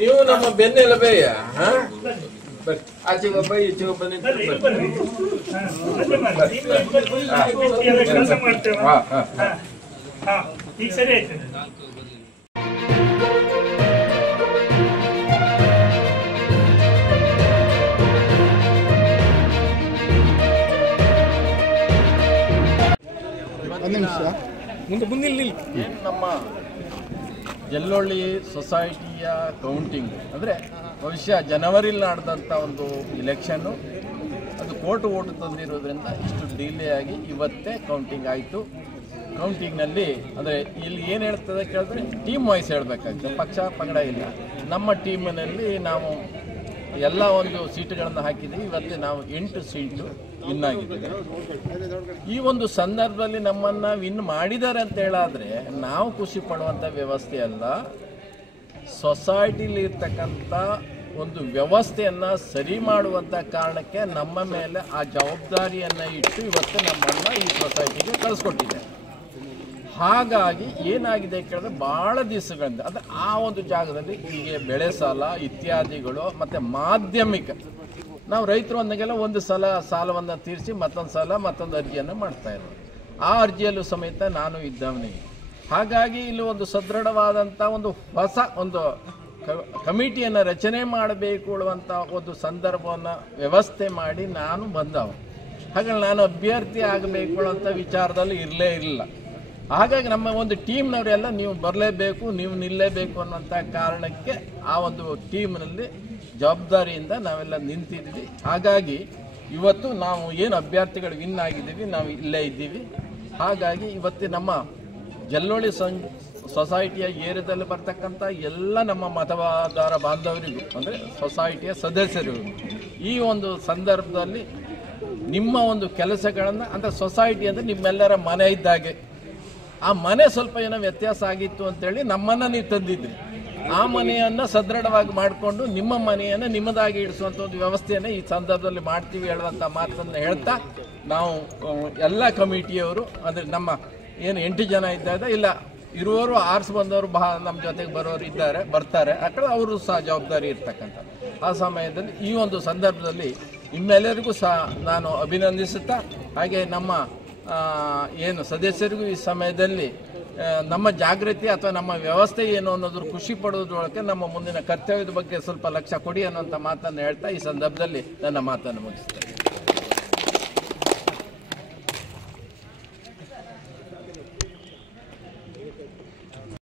ನೀವು ನಮ್ಮ ಬೆನ್ನೆಲುಬೆಯ ಆಚೆಗೆ ಒಬ್ಬ ಈಚೆಗೆ ಒಬ್ಬ ಈಗ ಸರಿ ಆಯ್ತು. ನಮ್ಮ ಜಲ್ಲೊಳ್ಳಿ ಸೊಸೈಟಿಯ ಕೌಂಟಿಂಗ್ ಅಂದರೆ ಭವಿಷ್ಯ ಜನವರಿಲಿ ನಡೆದಂಥ ಒಂದು ಇಲೆಕ್ಷನ್ನು ಅದು ಕೋರ್ಟ್ ಓಟು ತಂದಿರೋದ್ರಿಂದ ಇಷ್ಟು ಡಿಲೇ ಆಗಿ ಇವತ್ತೇ ಕೌಂಟಿಂಗ್ ಆಯಿತು. ಕೌಂಟಿಂಗ್ನಲ್ಲಿ ಅಂದರೆ ಇಲ್ಲಿ ಏನು ಹೇಳ್ತದೆ ಕೇಳಿದ್ರೆ ಟೀಮ್ ವೈಸ್ ಹೇಳಬೇಕಾಗ್ತದೆ, ಪಕ್ಷ ಪಂಗಡ ಇಲ್ಲ. ನಮ್ಮ ಟೀಮಿನಲ್ಲಿ ನಾವು ಎಲ್ಲ ಒಂದು ಸೀಟುಗಳನ್ನು ಹಾಕಿದ್ದೀವಿ. ಇವತ್ತೇ ನಾವು 8 ಸೀಟು ವಿನ್ ಆಗಿದ್ದೇವೆ. ಈ ಒಂದು ಸಂದರ್ಭದಲ್ಲಿ ನಮ್ಮನ್ನು ವಿನ್ ಮಾಡಿದ್ದಾರೆ ಅಂತ ಹೇಳಾದರೆ ನಾವು ಖುಷಿ ಪಡುವಂಥ ವ್ಯವಸ್ಥೆ ಅಲ್ಲ, ಸೊಸೈಟಿಲಿ ಇರ್ತಕ್ಕಂಥ ಒಂದು ವ್ಯವಸ್ಥೆಯನ್ನು ಸರಿ ಮಾಡುವಂಥ ಕಾರಣಕ್ಕೆ ನಮ್ಮ ಮೇಲೆ ಆ ಜವಾಬ್ದಾರಿಯನ್ನು ಇಟ್ಟು ಇವತ್ತು ನಮ್ಮನ್ನು ಈ ಸೊಸೈಟಿಗೆ ಕಳಿಸ್ಕೊಟ್ಟಿದೆ. ಹಾಗಾಗಿ ಏನಾಗಿದೆ ಕೇಳಿದ್ರೆ ಭಾಳ ದಿವಸಗಳಿಂದ ಅಂದರೆ ಆ ಒಂದು ಜಾಗದಲ್ಲಿ ಹೀಗೆ ಬೆಳೆ ಸಾಲ ಇತ್ಯಾದಿಗಳು ಮತ್ತು ಮಾಧ್ಯಮಿಕ ನಾವು ರೈತರು ಅಂದಾಗೆಲ್ಲ ಒಂದು ಸಲ ಸಾಲವನ್ನು ತೀರಿಸಿ ಮತ್ತೊಂದು ಸಲ ಮತ್ತೊಂದು ಅರ್ಜಿಯನ್ನು ಮಾಡ್ತಾ ಇರೋದು. ಆ ಅರ್ಜಿಯಲ್ಲೂ ಸಮೇತ ನಾನು ಇದ್ದವನಿಗೆ. ಹಾಗಾಗಿ ಇಲ್ಲಿ ಒಂದು ಸದೃಢವಾದಂಥ ಒಂದು ಹೊಸ ಒಂದು ಕಮಿಟಿಯನ್ನು ರಚನೆ ಮಾಡಬೇಕು ಅನ್ನುವಂಥ ಒಂದು ಸಂದರ್ಭವನ್ನು ವ್ಯವಸ್ಥೆ ಮಾಡಿ ನಾನು ಬಂದವ. ಹಾಗಾಗಿ ನಾನು ಅಭ್ಯರ್ಥಿ ಆಗಬೇಕು ಅನ್ನೋಂಥ ವಿಚಾರದಲ್ಲಿ ಇರಲೇ ಇಲ್ಲ. ಹಾಗಾಗಿ ನಮ್ಮ ಒಂದು ಟೀಮ್ನವರೆಲ್ಲ ನೀವು ಬರಲೇಬೇಕು, ನೀವು ನಿಲ್ಲೇಬೇಕು ಅನ್ನೋಂಥ ಕಾರಣಕ್ಕೆ ಆ ಒಂದು ಟೀಮ್ನಲ್ಲಿ ಜವಾಬ್ದಾರಿಯಿಂದ ನಾವೆಲ್ಲ ನಿಂತಿದ್ವಿ. ಹಾಗಾಗಿ ಇವತ್ತು ನಾವು ಏನು ಅಭ್ಯರ್ಥಿಗಳು ವಿನ್ ಆಗಿದ್ದೀವಿ, ನಾವು ಇಲ್ಲೇ ಇದ್ದೀವಿ. ಹಾಗಾಗಿ ಇವತ್ತು ನಮ್ಮ ಜಲ್ಲೊಳ್ಳಿ ಸೊಸೈಟಿಯ ಏರಿಯಾದಲ್ಲಿ ಬರ್ತಕ್ಕಂಥ ಎಲ್ಲ ನಮ್ಮ ಮತದಾರ ಬಾಂಧವರಿಗೂ ಅಂದರೆ ಸೊಸೈಟಿಯ ಸದಸ್ಯರಿಗೂ ಈ ಒಂದು ಸಂದರ್ಭದಲ್ಲಿ ನಿಮ್ಮ ಒಂದು ಕೆಲಸಗಳನ್ನು ಅಂದರೆ ಸೊಸೈಟಿ ಅಂದರೆ ನಿಮ್ಮೆಲ್ಲರ ಮನೆ ಇದ್ದಾಗೆ, ಆ ಮನೆ ಸ್ವಲ್ಪ ಏನೋ ವ್ಯತ್ಯಾಸ ಆಗಿತ್ತು ಅಂತೇಳಿ ನಮ್ಮನ್ನು ನೀವು ತಂದಿದ್ರಿ. ಆ ಮನೆಯನ್ನು ಸದೃಢವಾಗಿ ಮಾಡಿಕೊಂಡು ನಿಮ್ಮ ಮನೆಯನ್ನು ನಿಮ್ಮದಾಗಿ ಇಡಿಸುವಂಥ ಒಂದು ವ್ಯವಸ್ಥೆಯನ್ನು ಈ ಸಂದರ್ಭದಲ್ಲಿ ಮಾಡ್ತೀವಿ ಹೇಳುವಂಥ ಮಾತನ್ನು ಹೇಳ್ತಾ ನಾವು ಎಲ್ಲ ಕಮಿಟಿಯವರು ಅಂದರೆ ನಮ್ಮ ಏನು 8 ಜನ ಇದ್ದಾರೆ, ಇಲ್ಲ ಇರುವವರು ಆರಿಸಿ ಬಂದವರು ನಮ್ಮ ಜೊತೆಗೆ ಬರೋರು ಬರ್ತಾರೆ. ಆ ಕಡೆ ಅವರು ಸಹ ಜವಾಬ್ದಾರಿ ಇರ್ತಕ್ಕಂಥ ಆ ಸಮಯದಲ್ಲಿ ಈ ಒಂದು ಸಂದರ್ಭದಲ್ಲಿ ನಿಮ್ಮೆಲ್ಲರಿಗೂ ಸಹ ನಾನು ಅಭಿನಂದಿಸುತ್ತಾ, ಹಾಗೆ ನಮ್ಮ ಏನು ಸದಸ್ಯರಿಗೂ ಈ ಸಮಯದಲ್ಲಿ ನಮ್ಮ ಜಾಗೃತಿ ಅಥವಾ ನಮ್ಮ ವ್ಯವಸ್ಥೆ ಏನು ಅನ್ನೋದ್ರ ಖುಷಿ ಪಡೋದ್ರೊಳಗೆ ನಮ್ಮ ಮುಂದಿನ ಕರ್ತವ್ಯದ ಬಗ್ಗೆ ಸ್ವಲ್ಪ ಲಕ್ಷ್ಯ ಕೊಡಿ ಅನ್ನೋಂಥ ಮಾತನ್ನು ಹೇಳ್ತಾ ಈ ಸಂದರ್ಭದಲ್ಲಿ ನನ್ನ ಮಾತನ್ನು ಮುಗಿಸ್ತೇನೆ.